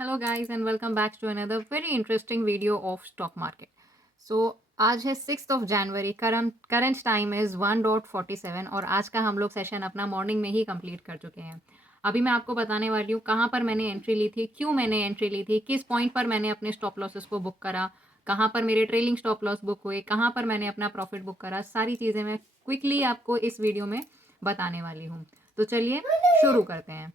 Hello guys and welcome back to another very interesting video of stock market. So आज है 6 जनवरी। Current time is 1:47 और आज का हम लोग सेशन अपना मॉर्निंग में ही कंप्लीट कर चुके हैं। अभी मैं आपको बताने वाली हूँ कहाँ पर मैंने एंट्री ली थी, क्यों मैंने एंट्री ली थी, किस पॉइंट पर मैंने अपने स्टॉप लॉसेस को बुक करा, कहाँ पर मेरे ट्रेलिंग स्टॉप लॉस बुक हुए, कहाँ पर मैंने अपना प्रॉफिट बुक करा। सारी चीज़ें मैं क्विकली आपको इस वीडियो में बताने वाली हूँ। तो चलिए शुरू करते हैं।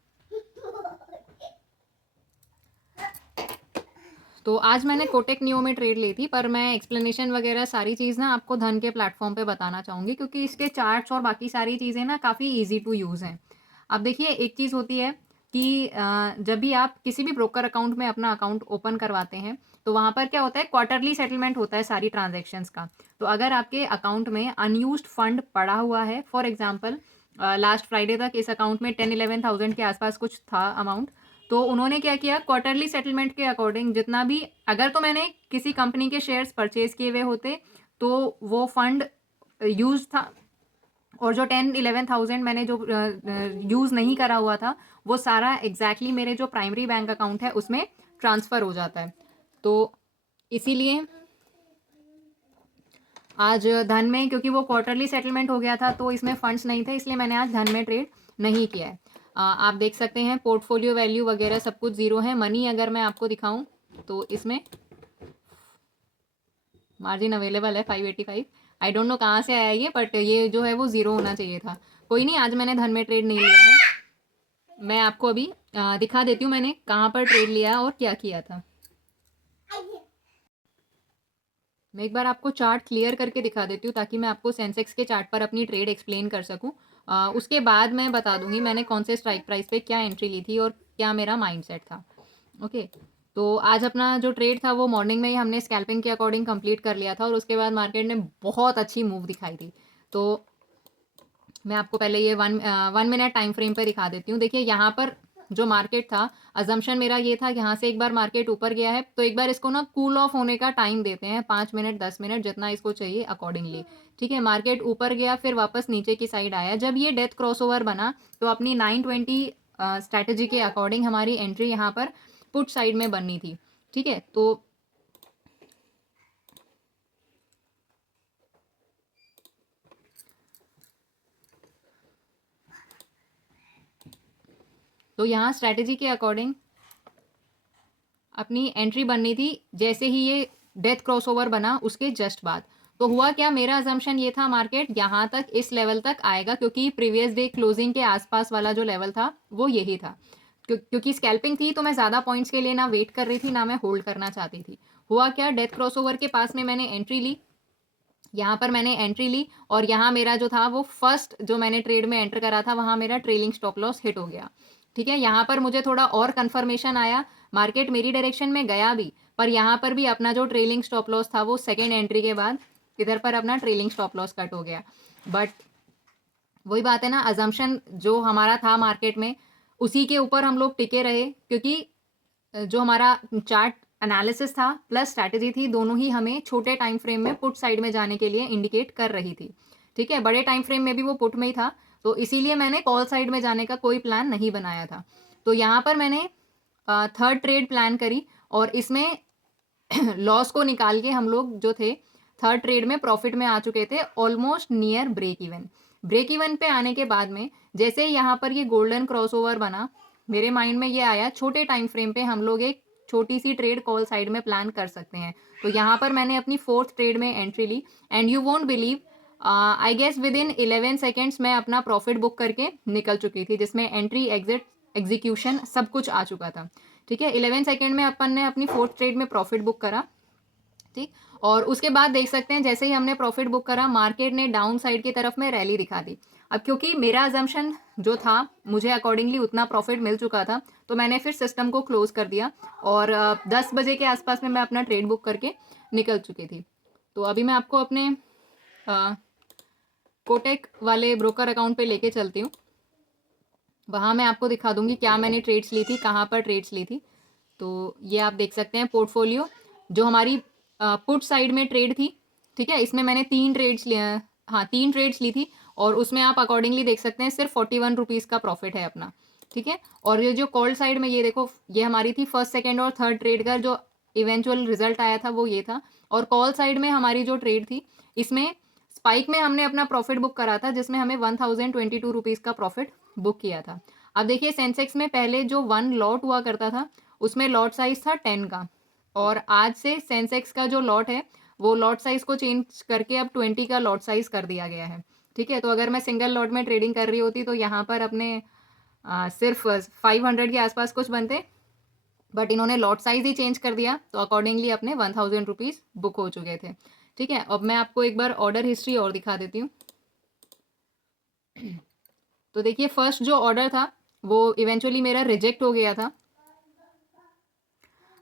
तो आज मैंने कोटेक नियो में ट्रेड ली थी, पर मैं एक्सप्लेनेशन वगैरह सारी चीज़ ना आपको धन के प्लेटफॉर्म पे बताना चाहूँगी, क्योंकि इसके चार्ट्स और बाकी सारी चीज़ें ना काफ़ी इजी टू यूज़ हैं। अब देखिए, एक चीज़ होती है कि जब भी आप किसी भी ब्रोकर अकाउंट में अपना अकाउंट ओपन करवाते हैं, तो वहाँ पर क्या होता है, क्वार्टरली सेटलमेंट होता है सारी ट्रांजेक्शन्स का। तो अगर आपके अकाउंट में अनयूज्ड फंड पड़ा हुआ है, फॉर एग्जाम्पल लास्ट फ्राइडे तक इस अकाउंट में 10-11 थाउजेंड के आसपास कुछ था अमाउंट, तो उन्होंने क्या किया, क्वार्टरली सेटलमेंट के अकॉर्डिंग जितना भी, अगर तो मैंने किसी कंपनी के शेयर्स परचेज किए हुए होते तो वो फंड यूज था, और जो 10-11 थाउजेंड मैंने जो यूज़ नहीं करा हुआ था, वो सारा एग्जैक्टली मेरे जो प्राइमरी बैंक अकाउंट है उसमें ट्रांसफ़र हो जाता है। तो इसीलिए आज धन में, क्योंकि वो क्वार्टरली सेटलमेंट हो गया था तो इसमें फंड्स नहीं थे, इसलिए मैंने आज धन में ट्रेड नहीं किया है। आप देख सकते हैं पोर्टफोलियो वैल्यू वगैरह सब कुछ ज़ीरो है। मनी अगर मैं आपको दिखाऊं तो इसमें मार्जिन अवेलेबल है 585। आई डोंट नो कहाँ से आया ये, बट ये जो है वो ज़ीरो होना चाहिए था। कोई नहीं, आज मैंने धन में ट्रेड नहीं लिया है। मैं आपको अभी दिखा देती हूँ मैंने कहाँ पर ट्रेड लिया और क्या किया था। मैं एक बार आपको चार्ट क्लियर करके दिखा देती हूँ, ताकि मैं आपको सेंसेक्स के चार्ट पर अपनी ट्रेड एक्सप्लेन कर सकूँ। उसके बाद मैं बता दूंगी मैंने कौन से स्ट्राइक प्राइस पे क्या एंट्री ली थी और क्या मेरा माइंडसेट था। ओके। तो आज अपना जो ट्रेड था वो मॉर्निंग में ही हमने स्कैल्पिंग के अकॉर्डिंग कंप्लीट कर लिया था, और उसके बाद मार्केट ने बहुत अच्छी मूव दिखाई थी। तो मैं आपको पहले ये वन मिनट टाइम फ्रेम पे दिखा देती हूँ। देखिए, यहाँ पर जो मार्केट था, अजम्पशन मेरा ये था, यहाँ से एक बार मार्केट ऊपर गया है तो एक बार इसको ना कूल ऑफ होने का टाइम देते हैं, 5 मिनट 10 मिनट जितना इसको चाहिए अकॉर्डिंगली। ठीक है, मार्केट ऊपर गया, फिर वापस नीचे की साइड आया। जब ये डेथ क्रॉसओवर बना तो अपनी 920 स्ट्रैटेजी के अकॉर्डिंग हमारी एंट्री यहाँ पर पुट साइड में बननी थी। ठीक है, तो यहाँ स्ट्रैटेजी के अकॉर्डिंग अपनी एंट्री बननी थी जैसे ही ये डेथ क्रॉसओवर बना उसके जस्ट बाद। तो हुआ क्या, मेरा अजम्पशन ये था मार्केट यहाँ तक, इस लेवल तक आएगा, क्योंकि प्रीवियस डे क्लोजिंग के आसपास वाला जो लेवल था वो यही था। क्योंकि स्कैल्पिंग थी तो मैं ज़्यादा पॉइंट्स के लिए ना वेट कर रही थी, ना मैं होल्ड करना चाहती थी। हुआ क्या, डेथ क्रॉसओवर के पास में मैंने एंट्री ली, यहाँ पर मैंने एंट्री ली, और यहाँ मेरा जो था वो फर्स्ट जो मैंने ट्रेड में एंटर करा था वहाँ मेरा ट्रेलिंग स्टॉप लॉस हिट हो गया। ठीक है, यहाँ पर मुझे थोड़ा और कन्फर्मेशन आया, मार्केट मेरी डायरेक्शन में गया भी, पर यहाँ पर भी अपना जो ट्रेलिंग स्टॉप लॉस था वो सेकेंड एंट्री के बाद इधर पर अपना ट्रेलिंग स्टॉप लॉस कट हो गया। बट वही बात है ना, अजम्पशन जो हमारा था मार्केट में उसी के ऊपर हम लोग टिके रहे, क्योंकि जो हमारा चार्ट एनालिसिस था प्लस स्ट्रैटेजी थी, दोनों ही हमें छोटे टाइम फ्रेम में पुट साइड में जाने के लिए इंडिकेट कर रही थी। ठीक है, बड़े टाइम फ्रेम में भी वो पुट में ही था, तो इसीलिए मैंने कॉल साइड में जाने का कोई प्लान नहीं बनाया था। तो यहाँ पर मैंने थर्ड ट्रेड प्लान करी, और इसमें लॉस को निकाल के हम लोग जो थे थर्ड ट्रेड में प्रॉफिट में आ चुके थे, almost near break even. Break even पे आने के बाद में जैसे यहाँ पर ये गोल्डन क्रॉसओवर बना, मेरे माइंड में ये आया छोटे टाइम फ्रेम पे हम लोग एक छोटी सी ट्रेड कॉल साइड में प्लान कर सकते हैं। तो यहाँ पर मैंने अपनी फोर्थ ट्रेड में एंट्री ली, and you won't believe, I guess within 11 seconds मैं अपना प्रॉफिट बुक करके निकल चुकी थी, जिसमें एंट्री एग्जिट एग्जीक्यूशन सब कुछ आ चुका था। ठीक है, 11 सेकेंड में अपन ने अपनी फोर्थ ट्रेड में प्रॉफिट बुक करा। ठीक, और उसके बाद देख सकते हैं जैसे ही हमने प्रॉफिट बुक करा, मार्केट ने डाउन साइड की तरफ में रैली दिखा दी। अब क्योंकि मेरा अजम्पशन जो था, मुझे अकॉर्डिंगली उतना प्रॉफिट मिल चुका था, तो मैंने फिर सिस्टम को क्लोज कर दिया, और 10 बजे के आसपास में मैं अपना ट्रेड बुक करके निकल चुकी थी। तो अभी मैं आपको अपने कोटेक वाले ब्रोकर अकाउंट पे लेके चलती हूँ, वहाँ मैं आपको दिखा दूंगी क्या मैंने ट्रेड्स ली थी, कहाँ पर ट्रेड्स ली थी। तो ये आप देख सकते हैं पोर्टफोलियो, जो हमारी पुट साइड में ट्रेड थी। ठीक है, इसमें मैंने 3 ट्रेड्स लिए, हाँ 3 ट्रेड्स ली थी, और उसमें आप अकॉर्डिंगली देख सकते हैं सिर्फ 41 रुपीज़ का प्रॉफिट है अपना। ठीक है। और ये जो कॉल साइड में ये देखो, ये हमारी थी फर्स्ट सेकंड और थर्ड ट्रेड का जो इवेंचुअल रिजल्ट आया था वो ये था। और कॉल साइड में हमारी जो ट्रेड थी, इसमें स्पाइक में हमने अपना प्रॉफिट बुक करा था, जिसमें हमें 1022 रुपीज़ का प्रॉफिट बुक किया था। अब देखिए सेंसेक्स में पहले जो 1 लॉट हुआ करता था, उसमें लॉट साइज था 10 का, और आज से सेंसेक्स का जो लॉट है वो लॉट साइज को चेंज करके अब 20 का लॉट साइज कर दिया गया है। ठीक है, तो अगर मैं सिंगल लॉट में ट्रेडिंग कर रही होती तो यहाँ पर अपने सिर्फ 500 के आसपास कुछ बनते, बट इन्होंने लॉट साइज ही चेंज कर दिया, तो अकॉर्डिंगली अपने 1000 रुपीज़ बुक हो चुके थे। ठीक है, अब मैं आपको एक बार ऑर्डर हिस्ट्री और दिखा देती हूँ। तो देखिए फर्स्ट जो ऑर्डर था वो इवेंचुअली मेरा रिजेक्ट हो गया था।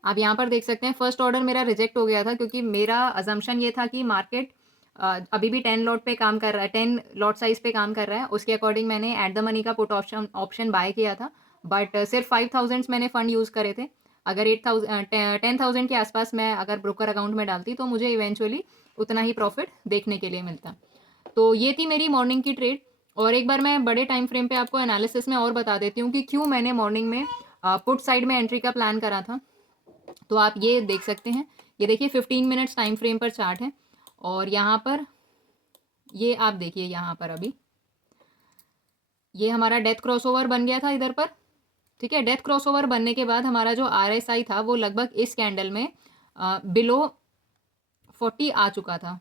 आप यहाँ पर देख सकते हैं फर्स्ट ऑर्डर मेरा रिजेक्ट हो गया था, क्योंकि मेरा अजम्पशन ये था कि मार्केट अभी भी 10 लॉट पे काम कर रहा है, 10 लॉट साइज पे काम कर रहा है। उसके अकॉर्डिंग मैंने एट द मनी का पुट ऑप्शन बाय किया था, बट सिर्फ 5000 मैंने फंड यूज़ करे थे। अगर 10,000 के आसपास मैं अगर ब्रोकर अकाउंट में डालती तो मुझे इवेंचुअली उतना ही प्रॉफिट देखने के लिए मिलता। तो ये थी मेरी मॉर्निंग की ट्रेड। और एक बार मैं बड़े टाइम फ्रेम पे आपको एनालिसिस में और बता देती हूँ कि क्यों मैंने मॉर्निंग में पुट साइड में एंट्री का प्लान करा था। तो आप ये देख सकते हैं, ये देखिए 15 मिनट्स टाइम फ्रेम पर चार्ट है, और यहाँ पर ये आप देखिए, यहाँ पर अभी ये हमारा डेथ क्रॉसओवर बन गया था इधर पर। ठीक है, डेथ क्रॉसओवर बनने के बाद हमारा जो RSI था वो लगभग इस कैंडल में बिलो 40 आ चुका था।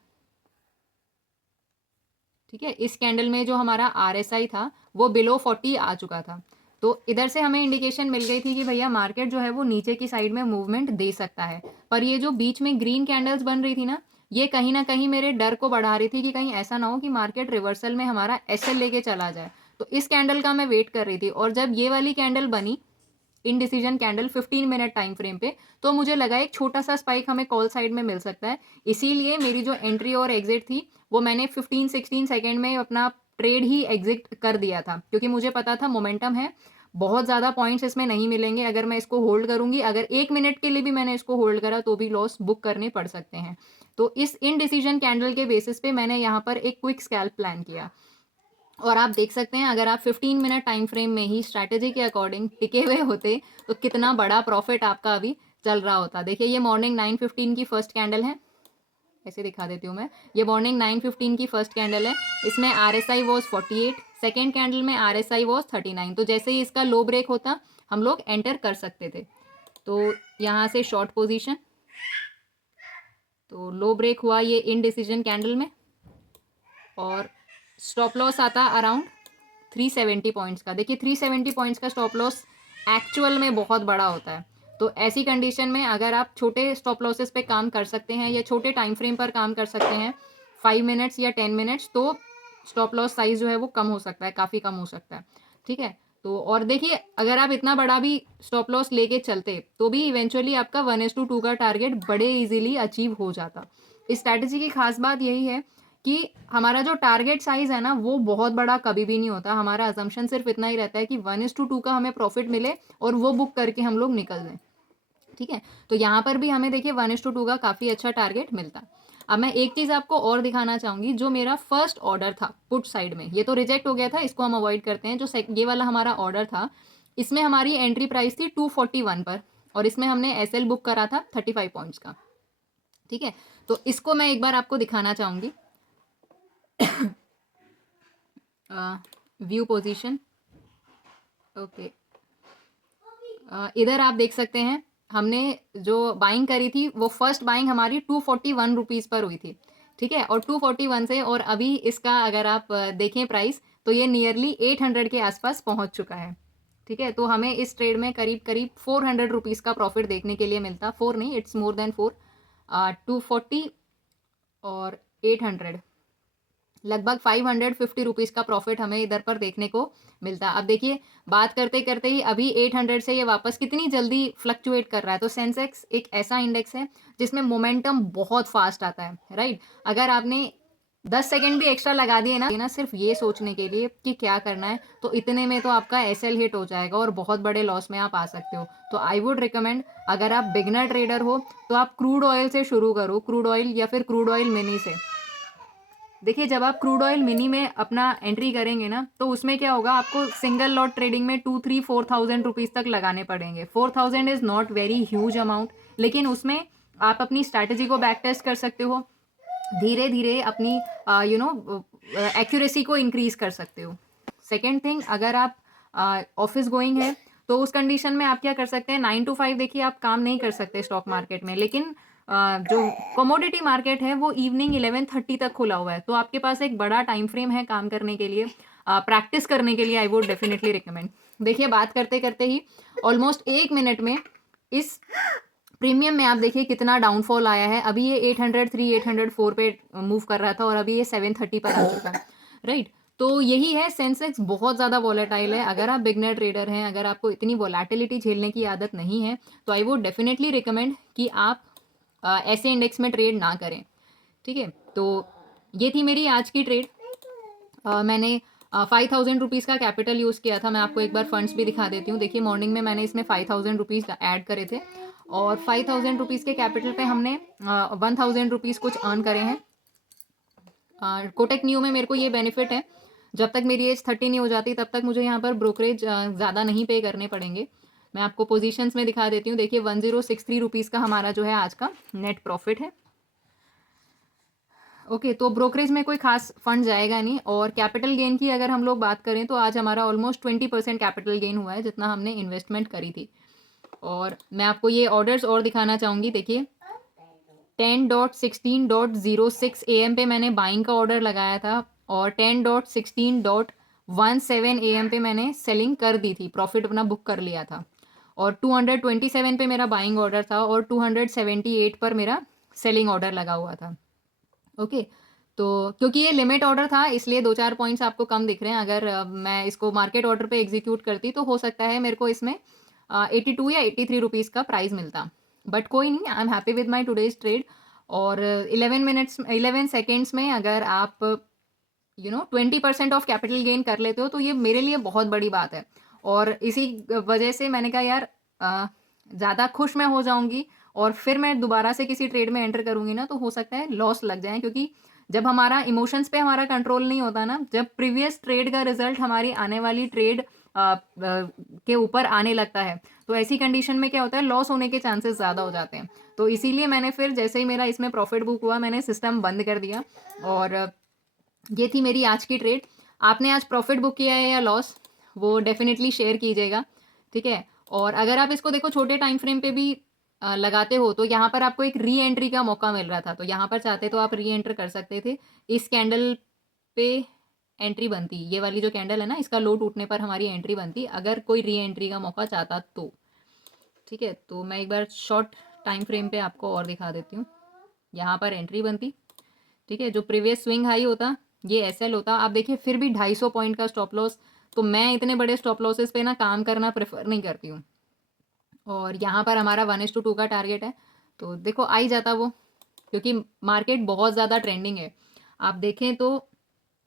ठीक है, इस कैंडल में जो हमारा RSI था वो बिलो 40 आ चुका था। तो इधर से हमें इंडिकेशन मिल गई थी कि भैया मार्केट जो है वो नीचे की साइड में मूवमेंट दे सकता है। पर ये जो बीच में ग्रीन कैंडल्स बन रही थी ना कहीं मेरे डर को बढ़ा रही थी कि कहीं ऐसा ना हो कि मार्केट रिवर्सल में हमारा SL लेके चला जाए। तो इस कैंडल का मैं वेट कर रही थी, और जब ये वाली कैंडल बनी, indecision candle 15 minute time frame पे, तो मुझे लगा एक छोटा सा स्पाइक हमें कॉल साइड में मिल सकता है। इसीलिए मेरी जो एंट्री और एग्जिट थी वो मैंने 15-16 सेकेंड में अपना ट्रेड ही एग्जिट कर दिया था, क्योंकि मुझे पता था मोमेंटम है, बहुत ज़्यादा पॉइंट्स इसमें नहीं मिलेंगे अगर मैं इसको होल्ड करूंगी। अगर 1 मिनट के लिए भी मैंने इसको होल्ड करा तो भी लॉस बुक करने पड़ सकते हैं। तो इस इनडिसीजन कैंडल के बेसिस पे मैंने यहाँ पर एक क्विक स्कैल्प प्लान किया। और आप देख सकते हैं अगर आप 15 मिनट टाइम फ्रेम में ही स्ट्रैटेजी के अकॉर्डिंग टिके हुए होते तो कितना बड़ा प्रॉफिट आपका अभी चल रहा होता। देखिए ये मॉर्निंग 9:15 की फर्स्ट कैंडल है, ऐसे दिखा देती हूँ मैं। ये मॉर्निंग 9:15 की फर्स्ट कैंडल है, इसमें RSI वॉज 48, सेकेंड कैंडल में RSI वॉज 39। तो जैसे ही इसका लो ब्रेक होता हम लोग एंटर कर सकते थे। तो यहाँ से शॉर्ट पोजीशन, तो लो ब्रेक हुआ ये इनडिसीजन कैंडल में, और स्टॉप लॉस आता अराउंड 370 पॉइंट्स का। देखिए 370 पॉइंट्स का स्टॉप लॉस एक्चुअल में बहुत बड़ा होता है। तो ऐसी कंडीशन में अगर आप छोटे स्टॉप लॉसेस पे काम कर सकते हैं या छोटे टाइम फ्रेम पर काम कर सकते हैं 5 मिनट्स या 10 मिनट्स, तो स्टॉप लॉस साइज जो है वो कम हो सकता है, काफ़ी कम हो सकता है। ठीक है, तो और देखिए अगर आप इतना बड़ा भी स्टॉप लॉस लेके चलते तो भी इवेंचुअली आपका 1:2 का टारगेट बड़े इजीली अचीव हो जाता। इस स्ट्रैटेजी की खास बात यही है कि हमारा जो टारगेट साइज है ना वो बहुत बड़ा कभी भी नहीं होता। हमारा अजम्पशन सिर्फ इतना ही रहता है कि 1:2 का हमें प्रॉफिट मिले और वो बुक करके हम लोग निकल दें। ठीक है, तो यहाँ पर भी हमें देखिए 1:2 का काफ़ी अच्छा टारगेट मिलता। अब मैं एक चीज़ आपको और दिखाना चाहूँगी, जो मेरा फर्स्ट ऑर्डर था पुट साइड में, ये तो रिजेक्ट हो गया था, इसको हम अवॉइड करते हैं। जो ये वाला हमारा ऑर्डर था, इसमें हमारी एंट्री प्राइस थी 241 पर, और इसमें हमने SL बुक करा था 35 पॉइंट्स का। ठीक है, तो इसको मैं एक बार आपको दिखाना चाहूँगी। View position, okay. इधर आप देख सकते हैं हमने जो बाइंग करी थी वो फर्स्ट बाइंग हमारी 241 रुपीज़ पर हुई थी। ठीक है, और 241 से और अभी इसका अगर आप देखें प्राइस, तो ये नियरली 800 के आसपास पहुंच चुका है। ठीक है, तो हमें इस ट्रेड में करीब करीब 400 रुपीज़ का प्रॉफिट देखने के लिए मिलता। 4 नहीं, इट्स मोर देन 4। 240 और 800, लगभग 550 रुपीज़ का प्रॉफिट हमें इधर पर देखने को मिलता है। अब देखिए बात करते करते ही अभी 800 से ये वापस कितनी जल्दी फ्लक्चुएट कर रहा है। तो सेंसेक्स एक ऐसा इंडेक्स है जिसमें मोमेंटम बहुत फास्ट आता है, राइट। अगर आपने 10 सेकेंड भी एक्स्ट्रा लगा दिए ना सिर्फ ये सोचने के लिए कि क्या करना है, तो इतने में तो आपका SL हिट हो जाएगा और बहुत बड़े लॉस में आप आ सकते हो। तो आई वुड रिकमेंड, अगर आप बिगनर ट्रेडर हो तो आप क्रूड ऑयल से शुरू करो, क्रूड ऑयल या फिर क्रूड ऑयल मिनी से। देखिए जब आप क्रूड ऑयल मिनी में अपना एंट्री करेंगे ना, तो उसमें क्या होगा, आपको सिंगल लॉट ट्रेडिंग में 2-3-4,000 रुपीज़ तक लगाने पड़ेंगे। 4,000 is not very huge amount, लेकिन उसमें आप अपनी स्ट्रैटेजी को बैक टेस्ट कर सकते हो, धीरे धीरे अपनी एक्यूरेसी को इंक्रीज कर सकते हो। सेकेंड थिंग, अगर आप ऑफिस गोइंग है तो उस कंडीशन में आप क्या कर सकते हैं, 9 to 5 देखिए आप काम नहीं कर सकते स्टॉक मार्केट में, लेकिन जो कमोडिटी मार्केट है वो इवनिंग 11:30 तक खुला हुआ है, तो आपके पास एक बड़ा टाइम फ्रेम है काम करने के लिए, प्रैक्टिस करने के लिए आई वुड डेफिनेटली रिकमेंड। देखिए बात करते करते ही ऑलमोस्ट 1 मिनट में इस प्रीमियम में आप देखिए कितना डाउनफॉल आया है। अभी ये 803 804 पे मूव कर रहा था और अभी ये 730 पर आ चुका है, राइट। तो यही है, सेंसेक्स बहुत ज़्यादा वॉलेटाइल है। अगर आप बिगनर ट्रेडर हैं, अगर आपको इतनी वॉलेटिलिटी झेलने की आदत नहीं है, तो आई वुड डेफिनेटली रिकमेंड कि आप ऐसे इंडेक्स में ट्रेड ना करें, ठीक है। तो ये थी मेरी आज की ट्रेड। मैंने 5,000 रुपीज़ का कैपिटल यूज़ किया था। मैं आपको एक बार फंड्स भी दिखा देती हूँ। देखिए मॉर्निंग में मैंने इसमें 5,000 रुपीज़ ऐड करे थे और 5,000 रुपीज़ के कैपिटल पे हमने 1,000 रुपीज़ कुछ अर्न करे हैं। कोटक न्यू में मेरे को ये बेनिफिट है, जब तक मेरी एज 30 नहीं हो जाती तब तक मुझे यहाँ पर ब्रोकरेज ज़्यादा नहीं पे करने पड़ेंगे। मैं आपको पोजीशंस में दिखा देती हूँ। देखिए 1063 रुपीज़ का हमारा जो है आज का नेट प्रॉफिट है। ओके, तो ब्रोकरेज में कोई खास फंड जाएगा नहीं। और कैपिटल गेन की अगर हम लोग बात करें तो आज हमारा ऑलमोस्ट 20% कैपिटल गेन हुआ है, जितना हमने इन्वेस्टमेंट करी थी। और मैं आपको ये ऑर्डर्स और दिखाना चाहूँगी। देखिए 10.16.06 AM पे मैंने बाइंग का ऑर्डर लगाया था और 10.16.17 AM पे मैंने सेलिंग कर दी थी, प्रॉफिट अपना बुक कर लिया था। और 227 पे मेरा बाइंग ऑर्डर था और 278 पर मेरा सेलिंग ऑर्डर लगा हुआ था। ओके, तो क्योंकि ये लिमिट ऑर्डर था इसलिए 2-4 पॉइंट्स आपको कम दिख रहे हैं। अगर मैं इसको मार्केट ऑर्डर पे एग्जीक्यूट करती तो हो सकता है मेरे को इसमें 82 या 83 रुपीज़ का प्राइस मिलता, बट कोई नहीं, I am happy with my today's trade. और 11 सेकेंड्स में अगर आप 20% ऑफ कैपिटल गेन कर लेते हो तो ये मेरे लिए बहुत बड़ी बात है। और इसी वजह से मैंने कहा यार ज़्यादा खुश मैं हो जाऊंगी और फिर मैं दोबारा से किसी ट्रेड में एंटर करूंगी ना तो हो सकता है लॉस लग जाए, क्योंकि जब हमारा इमोशंस पे हमारा कंट्रोल नहीं होता ना, जब प्रीवियस ट्रेड का रिजल्ट हमारी आने वाली ट्रेड के ऊपर आने लगता है, तो ऐसी कंडीशन में क्या होता है, लॉस होने के चांसेस ज़्यादा हो जाते हैं। तो इसीलिए मैंने फिर जैसे ही मेरा इसमें प्रॉफिट बुक हुआ मैंने सिस्टम बंद कर दिया। और ये थी मेरी आज की ट्रेड। आपने आज प्रॉफिट बुक किया है या लॉस, वो डेफिनेटली शेयर कीजिएगा, ठीक है। और अगर आप इसको देखो छोटे टाइम फ्रेम पे भी लगाते हो तो यहाँ पर आपको एक री एंट्री का मौका मिल रहा था, तो यहाँ पर चाहते तो आप री एंटर कर सकते थे। इस कैंडल पे एंट्री बनती, ये वाली जो कैंडल है ना, इसका लो टूटने पर हमारी एंट्री बनती अगर कोई री एंट्री का मौका चाहता तो, ठीक है। तो मैं एक बार शॉर्ट टाइम फ्रेम पे आपको और दिखा देती हूँ। यहाँ पर एंट्री बनती, ठीक है। जो प्रीवियस स्विंग हाई होता ये एसएल होता। आप देखिए फिर भी 250 पॉइंट का स्टॉप लॉस, तो मैं इतने बड़े स्टॉप लॉसेस पे ना काम करना प्रेफर नहीं करती हूँ। और यहाँ पर हमारा 1:2 का टारगेट है, तो देखो आ ही जाता वो, क्योंकि मार्केट बहुत ज़्यादा ट्रेंडिंग है। आप देखें तो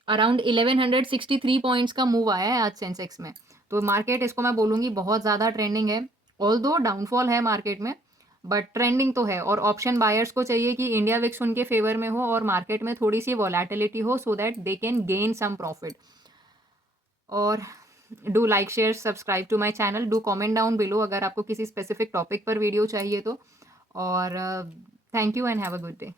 अराउंड 1163 पॉइंट्स का मूव आया है आज सेंसेक्स में, तो मार्केट इसको मैं बोलूँगी बहुत ज़्यादा ट्रेंडिंग है। ऑल्दो डाउनफॉल है मार्केट में, बट ट्रेंडिंग तो है। और ऑप्शन बायर्स को चाहिए कि इंडिया विक्स उनके फेवर में हो और मार्केट में थोड़ी सी वॉलेटिलिटी हो, so that they can gain some profit. और do like share subscribe to my channel, do comment down below अगर आपको किसी स्पेसिफिक टॉपिक पर वीडियो चाहिए तो। और thank you and have a good day.